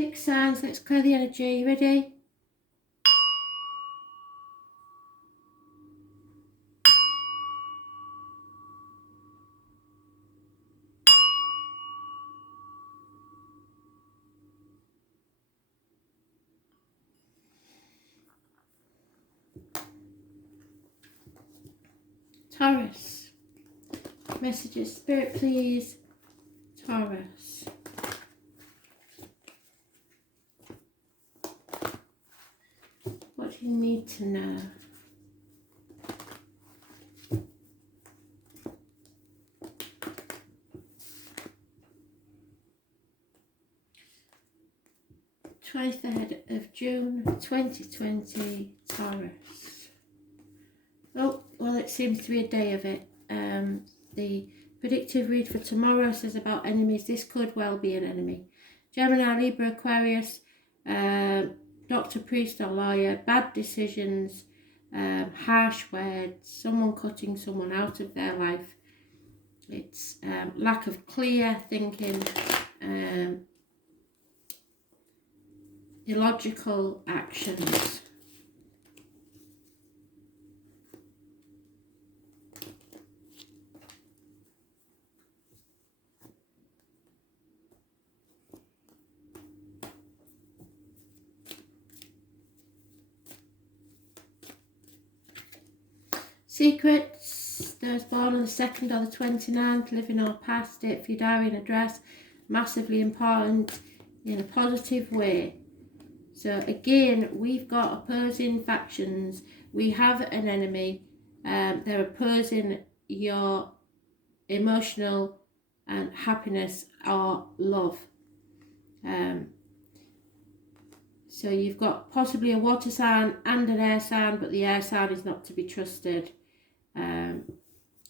fixed signs, let's clear the energy. You ready? Taurus. Messages, Spirit, please. Taurus. What do you need to know? June 23rd, 2020, Taurus. Oh, well, it seems to be a day of it. The predictive read for tomorrow says about enemies. This could well be an enemy. Gemini, Libra, Aquarius, doctor, priest or lawyer, bad decisions, harsh words, someone cutting someone out of their life. It's lack of clear thinking, illogical actions. Secrets, those born on the 2nd or the 29th, living or past it for your diary and address, massively important in a positive way. So again, we've got opposing factions. We have an enemy. They're opposing your emotional and happiness or love. So you've got possibly a water sign and an air sign, but the air sign is not to be trusted.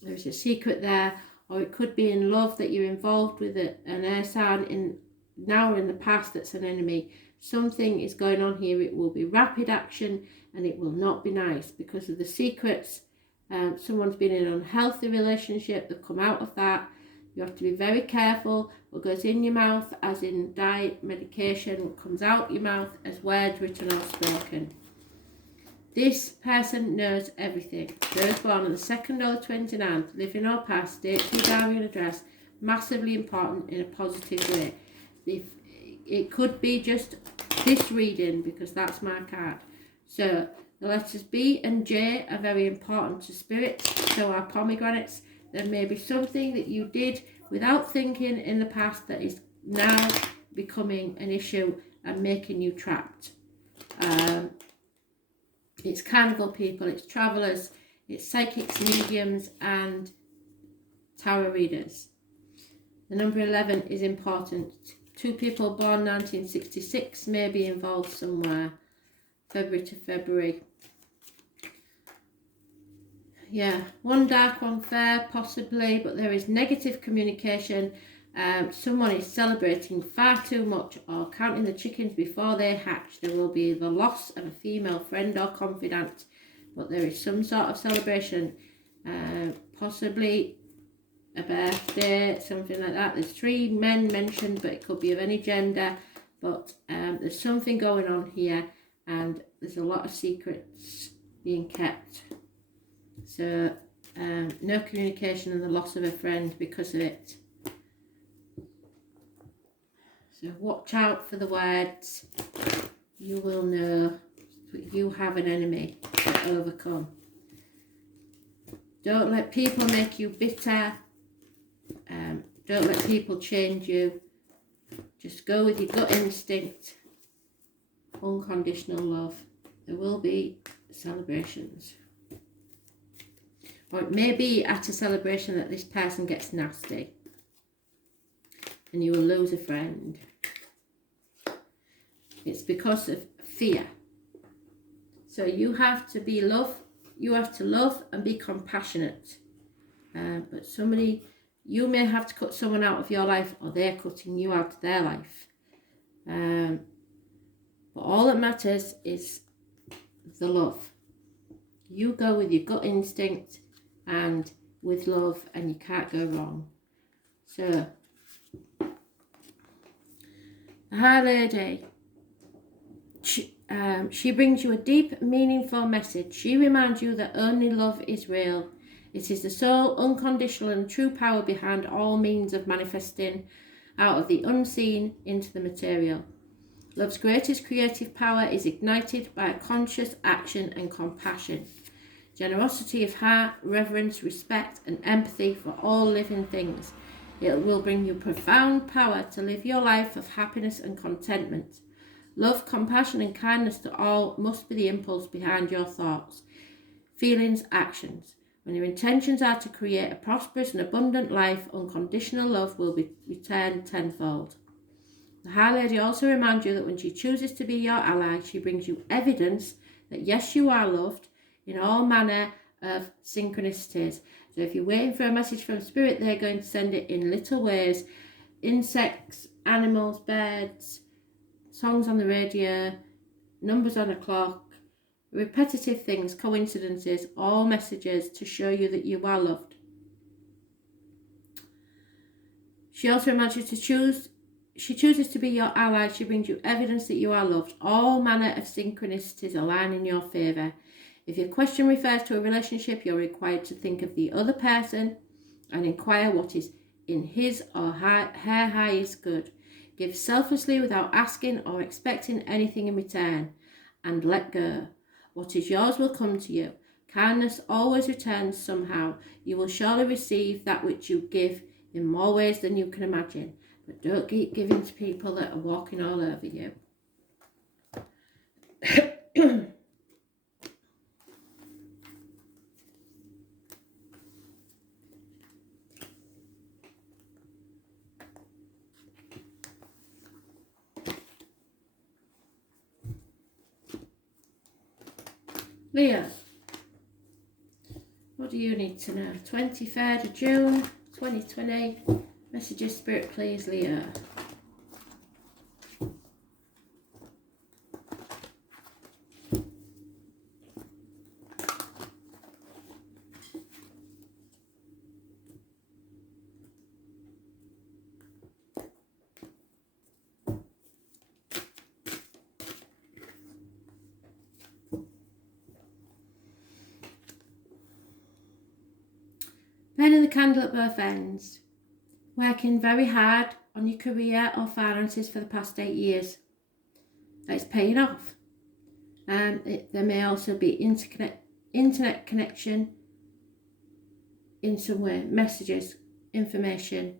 There's a secret there, or it could be in love that you're involved with an air sign in now or in the past that's an enemy. Something is going on here. It will be rapid action and it will not be nice because of the secrets. Someone's been in an unhealthy relationship, they've come out of that. You have to be very careful. What goes in your mouth, as in diet, medication, what comes out your mouth as words written or spoken. This person knows everything. Those born on the 2nd or the 29th, living or past, date, diary and address, massively important in a positive way. If it could be just this reading, because that's my card. So the letters B and J are very important to spirits, so are pomegranates. There may be something that you did without thinking in the past that is now becoming an issue and making you trapped. It's carnival people, it's travellers, it's psychics, mediums and tarot readers. The number 11 is important. 2 people born 1966 may be involved somewhere, February to February. Yeah, one dark, one fair, possibly, but there is negative communication. Someone is celebrating far too much or counting the chickens before they hatch. There will be the loss of a female friend or confidant, but there is some sort of celebration, possibly a birthday, something like that. There's 3 men mentioned, but it could be of any gender, but there's something going on here and there's a lot of secrets being kept. So no communication and the loss of a friend because of it. So watch out for the words. You will know that you have an enemy to overcome. Don't let people make you bitter. Don't let people change you. Just go with your gut instinct. Unconditional love. There will be celebrations. Or it may be at a celebration that this person gets nasty and you will lose a friend. It's because of fear. So you have to be you have to love and be compassionate. But you may have to cut someone out of your life, or they're cutting you out of their life. But all that matters is the love. You go with your gut instinct and with love, and you can't go wrong. So The High Lady, she brings you a deep, meaningful message. She reminds you that only love is real. It is the sole, unconditional and true power behind all means of manifesting out of the unseen into the material. Love's greatest creative power is ignited by a conscious action and compassion. Generosity of heart, reverence, respect and empathy for all living things. It will bring you profound power to live your life of happiness and contentment. Love, compassion and kindness to all must be the impulse behind your thoughts, feelings, actions. When your intentions are to create a prosperous and abundant life, unconditional love will be returned tenfold. The High Lady also reminds you that when she chooses to be your ally, she brings you evidence that yes, you are loved in all manner of synchronicities. So if you're waiting for a message from Spirit, they're going to send it in little ways. Insects, animals, birds, songs on the radio, numbers on a clock, repetitive things, coincidences, all messages to show you that you are loved. She also reminds you to choose. She chooses to be your ally. She brings you evidence that you are loved. All manner of synchronicities align in your favour. If your question refers to a relationship, you're required to think of the other person and inquire what is in his or her highest good. Give selflessly without asking or expecting anything in return, and let go. What is yours will come to you. Kindness always returns somehow. You will surely receive that which you give in more ways than you can imagine. But don't keep giving to people that are walking all over you. Leo, what do you need to know? 23rd of June 2020. Messages, Spirit, please, Leo. Burning the candle at both ends. Working very hard on your career or finances for the past 8 years. It's paying off. There may also be internet connection in some way, messages, information.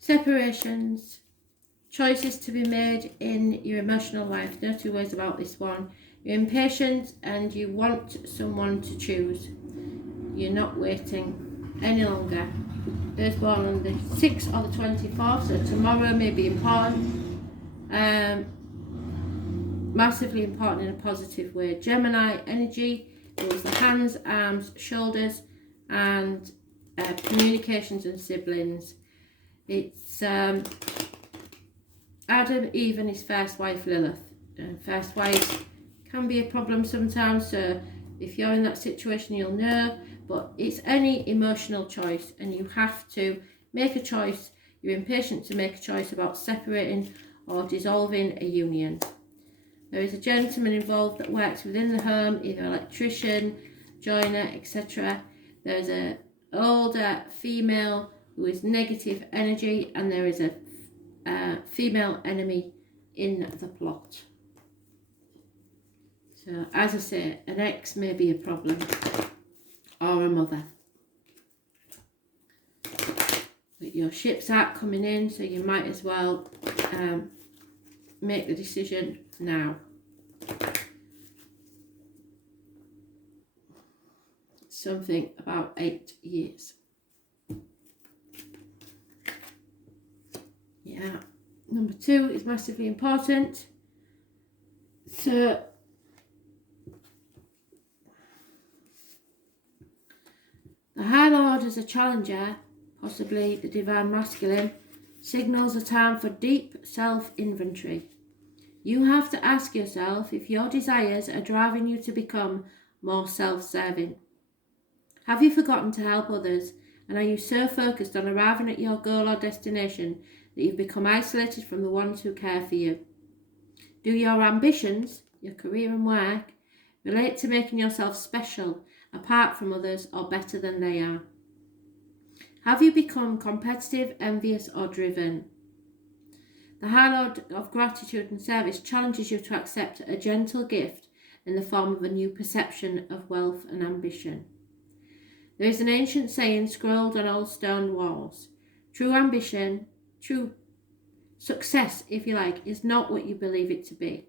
Separations, choices to be made in your emotional life. No two ways about this one. You're impatient and you want someone to choose. You're not waiting any longer. Those born on the 6th or the 24th, so tomorrow may be important. Massively important in a positive way. Gemini energy, it was the hands, arms, shoulders, and communications and siblings. It's Adam, Eve and his first wife Lilith. First wife can be a problem sometimes, so if you're in that situation you'll know, but it's any emotional choice and you have to make a choice. You're impatient to make a choice about separating or dissolving a union. There is a gentleman involved that works within the home, either electrician, joiner, etc. There's an older female who is negative energy, and there is a female enemy in the plot. So as I say, an ex may be a problem, or a mother. But your ships aren't coming in, so you might as well make the decision now. Something about 8 years. Yeah. Number 2 is massively important. So as a challenger, possibly the divine masculine, signals a time for deep self-inventory. You have to ask yourself if your desires are driving you to become more self-serving. Have you forgotten to help others, and are you so focused on arriving at your goal or destination that you've become isolated from the ones who care for you? Do your ambitions, your career and work, relate to making yourself special, apart from others, or better than they are? Have you become competitive, envious, or driven? The High Lord of Gratitude and Service challenges you to accept a gentle gift in the form of a new perception of wealth and ambition. There is an ancient saying scrolled on old stone walls. True ambition, true success, if you like, is not what you believe it to be.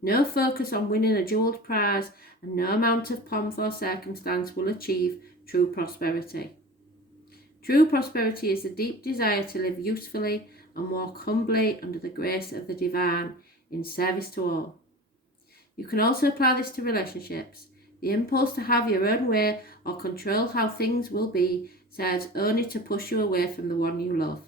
No focus on winning a jewelled prize and no amount of pomp or circumstance will achieve true prosperity. True prosperity is the deep desire to live usefully and walk humbly under the grace of the divine in service to all. You can also apply this to relationships. The impulse to have your own way or control how things will be serves only to push you away from the one you love.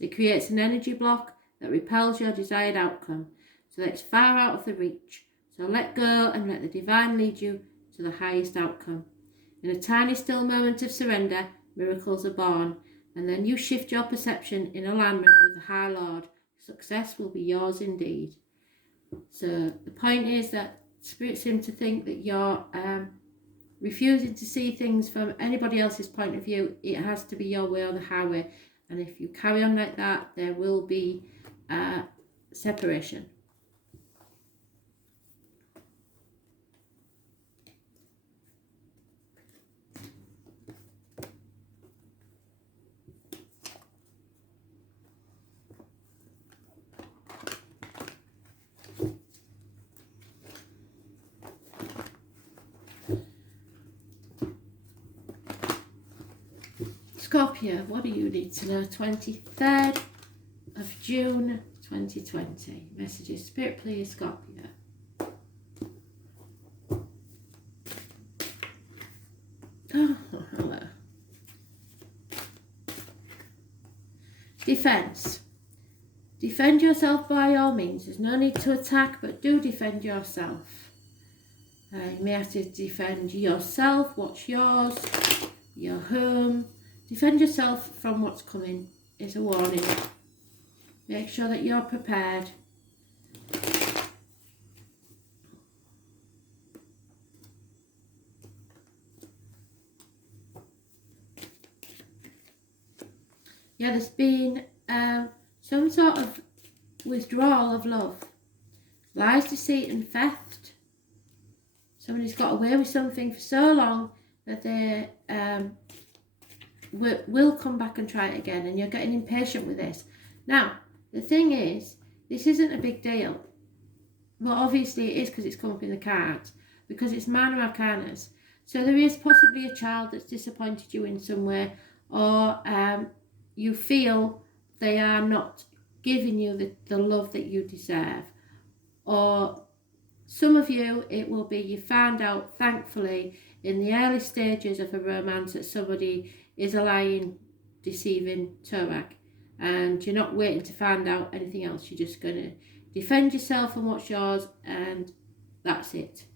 It creates an energy block that repels your desired outcome, so that it's far out of the reach. So let go and let the divine lead you to the highest outcome. In a tiny still moment of surrender, miracles are born, and then you shift your perception in alignment with the High Lord. Success will be yours indeed. So the point is that spirits seem to think that you're refusing to see things from anybody else's point of view. It has to be your way or the highway, and if you carry on like that, there will be separation. Scorpio, what do you need to know? 23rd of June 2020. Messages, Spirit, please, Scorpio. Oh, hello. Defense. Defend yourself by all means. There's no need to attack, but do defend yourself. You may have to defend yourself, what's yours, your home. Defend yourself from what's coming is a warning. Make sure that you're prepared. Yeah, there's been some sort of withdrawal of love. Lies, deceit and theft. Somebody's got away with something for so long that they will come back and try it again, and you're getting impatient with this. Now, the thing is, this isn't a big deal. Well, obviously it is because it's come up in the cards, because it's minor arcanas. So there is possibly a child that's disappointed you in some way, or you feel they are not giving you the love that you deserve. Or some of you, it will be you found out, thankfully, in the early stages of a romance that somebody is a lying, deceiving Taurus, and you're not waiting to find out anything else. You're just going to defend yourself and what's yours, and that's it.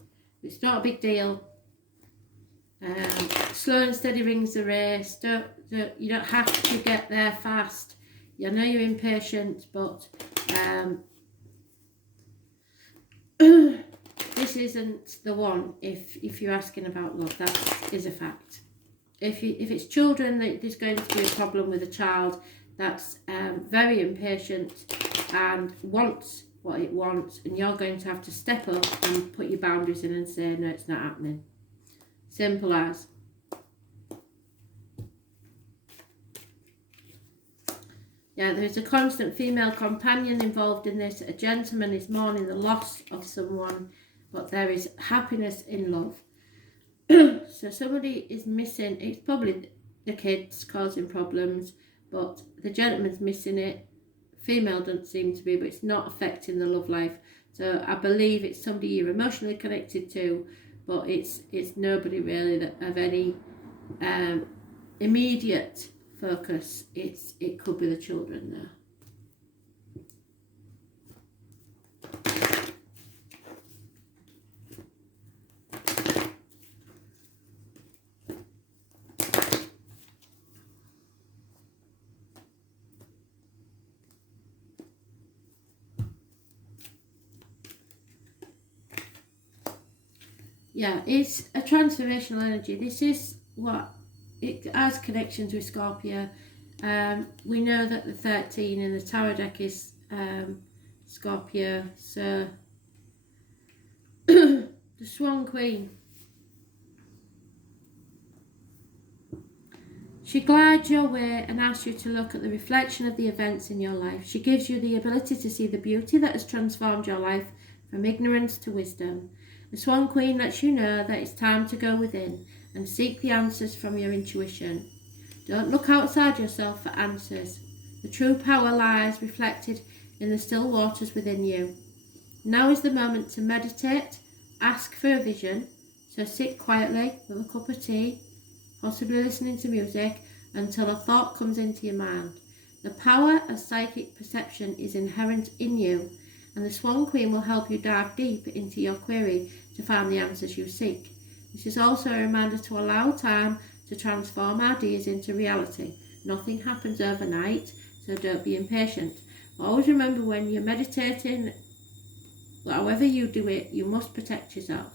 It's not a big deal. Slow and steady wins the race. You don't have to get there fast. I know you're impatient, but this isn't the one. If you're asking about love, that is a fact. If it's children, there's going to be a problem with a child that's very impatient and wants what it wants, and you're going to have to step up and put your boundaries in and say, no, it's not happening. Simple as. Yeah, there's a constant female companion involved in this. A gentleman is mourning the loss of someone, but there is happiness in love. So somebody is missing. It's probably the kids causing problems, but the gentleman's missing it. Female doesn't seem to be, but it's not affecting the love life. So I believe it's somebody you're emotionally connected to, but it's nobody really that of any immediate focus, it could be the children there. Yeah, it's a transformational energy. This is what it has connections with Scorpio. We know that the 13 in the Tarot deck is Scorpio. So the Swan Queen. She glides your way and asks you to look at the reflection of the events in your life. She gives you the ability to see the beauty that has transformed your life from ignorance to wisdom. The Swan Queen lets you know that it's time to go within and seek the answers from your intuition. Don't look outside yourself for answers. The true power lies reflected in the still waters within you. Now is the moment to meditate, ask for a vision, so sit quietly with a cup of tea, possibly listening to music, until a thought comes into your mind. The power of psychic perception is inherent in you, and the Swan Queen will help you dive deep into your query to find the answers you seek. This is also a reminder to allow time to transform ideas into reality. Nothing happens overnight, so don't be impatient. But always remember, when you're meditating, however you do it, you must protect yourself.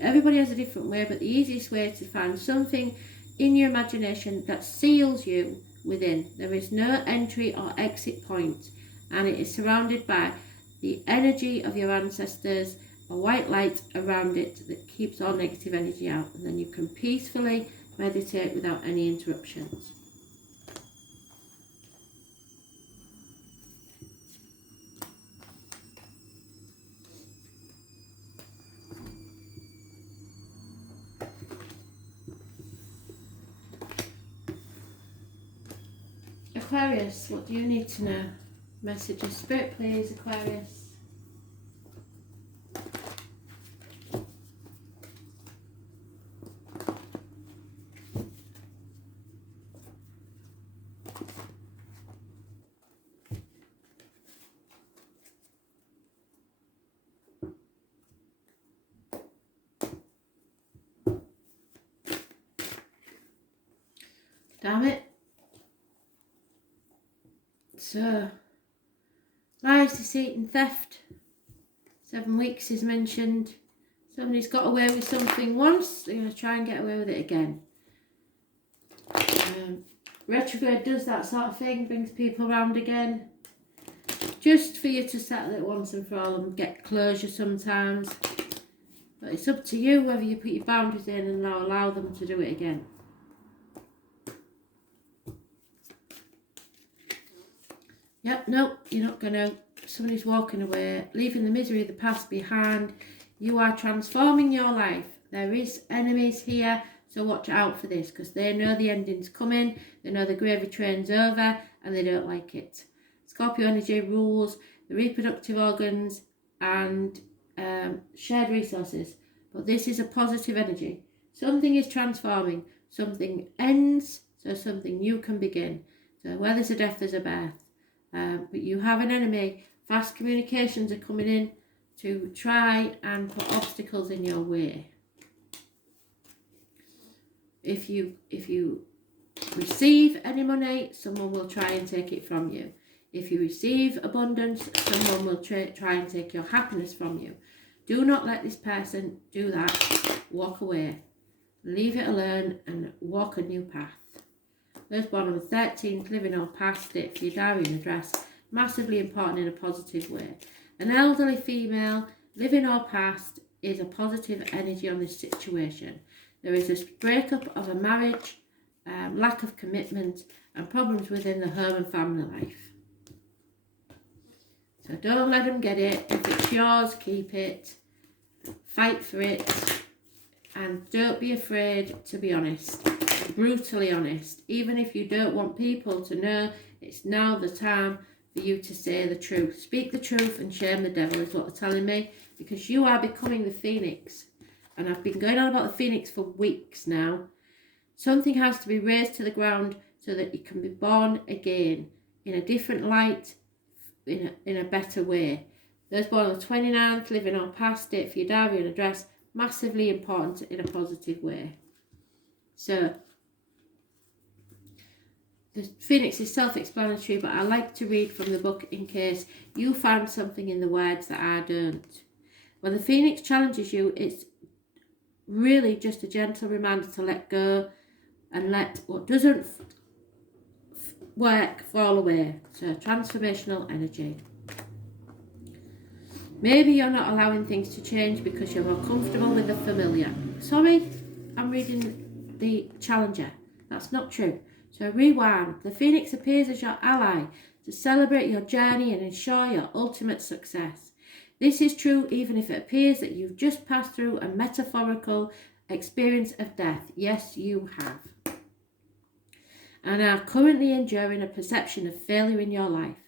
Everybody has a different way, but the easiest way is to find something in your imagination that seals you within. There is no entry or exit point, and it is surrounded by the energy of your ancestors, a white light around it that keeps all negative energy out, and then you can peacefully meditate without any interruptions. Aquarius, what do you need to know? Message of Spirit, please, Aquarius. Damn it. So, lies, deceit and theft. 7 weeks is mentioned. Somebody's got away with something once, they're going to try and get away with it again. Retrograde does that sort of thing, brings people around again. Just for you to settle it once and for all and get closure sometimes. But it's up to you whether you put your boundaries in and now allow them to do it again. Yep, no, you're not going to. Somebody's walking away, leaving the misery of the past behind. You are transforming your life. There is enemies here, so watch out for this, because they know the ending's coming, they know the gravy train's over, and they don't like it. Scorpio energy rules the reproductive organs and shared resources, but this is a positive energy. Something is transforming, something ends, so something new can begin. So where there's a death, there's a birth. But you have an enemy. Fast communications are coming in to try and put obstacles in your way. If you receive any money, someone will try and take it from you. If you receive abundance, someone will try and take your happiness from you. Do not let this person do that. Walk away. Leave it alone and walk a new path. Those born on the 13th, living or past it for your diary and address. Massively important in a positive way. An elderly female, living or past, is a positive energy on this situation. There is a breakup of a marriage, lack of commitment, and problems within the home and family life. So don't let them get it. If it's yours, keep it. Fight for it. And don't be afraid to be honest. Brutally honest. Even if you don't want people to know, it's now the time for you to say the truth. Speak the truth and shame the devil is what they're telling me, because you are becoming the phoenix. And I've been going on about the phoenix for weeks now. Something has to be raised to the ground so that it can be born again in a different light, in a better way. Those born on the 29th, living on past date for your diary and address, massively important in a positive way. So, the Phoenix is self-explanatory, but I like to read from the book in case you find something in the words that I don't. When the Phoenix challenges you, it's really just a gentle reminder to let go and let what doesn't work fall away. So, transformational energy. Maybe you're not allowing things to change because you're more comfortable with the familiar. Sorry, I'm reading the challenger. That's not true. So rewind. The Phoenix appears as your ally to celebrate your journey and ensure your ultimate success. This is true even if it appears that you've just passed through a metaphorical experience of death. Yes, you have. And are currently enduring a perception of failure in your life.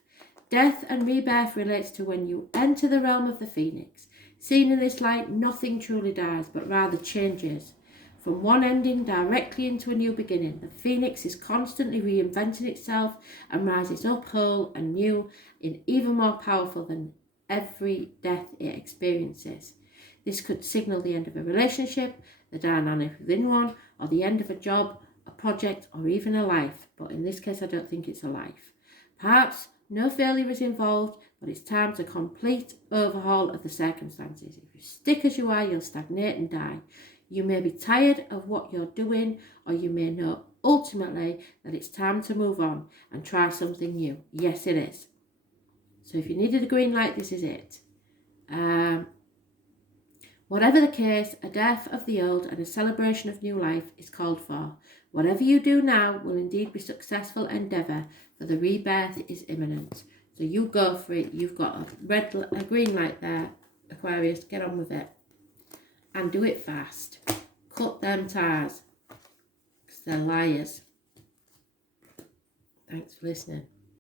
Death and rebirth relates to when you enter the realm of the Phoenix. Seen in this light, nothing truly dies, but rather changes. From one ending directly into a new beginning, the Phoenix is constantly reinventing itself and rises up whole and new and even more powerful than every death it experiences. This could signal the end of a relationship, the dynamic within one, or the end of a job, a project, or even a life. But in this case, I don't think it's a life. Perhaps no failure is involved, but it's time to complete overhaul of the circumstances. If you stick as you are, you'll stagnate and die. You may be tired of what you're doing, or you may know ultimately that it's time to move on and try something new. Yes, it is. So if you needed a green light, this is it. Whatever the case, a death of the old and a celebration of new life is called for. Whatever you do now will indeed be successful endeavour, for the rebirth is imminent. So you go for it. You've got a green light there, Aquarius. Get on with it. And do it fast. Cut them ties, because they're liars. Thanks for listening.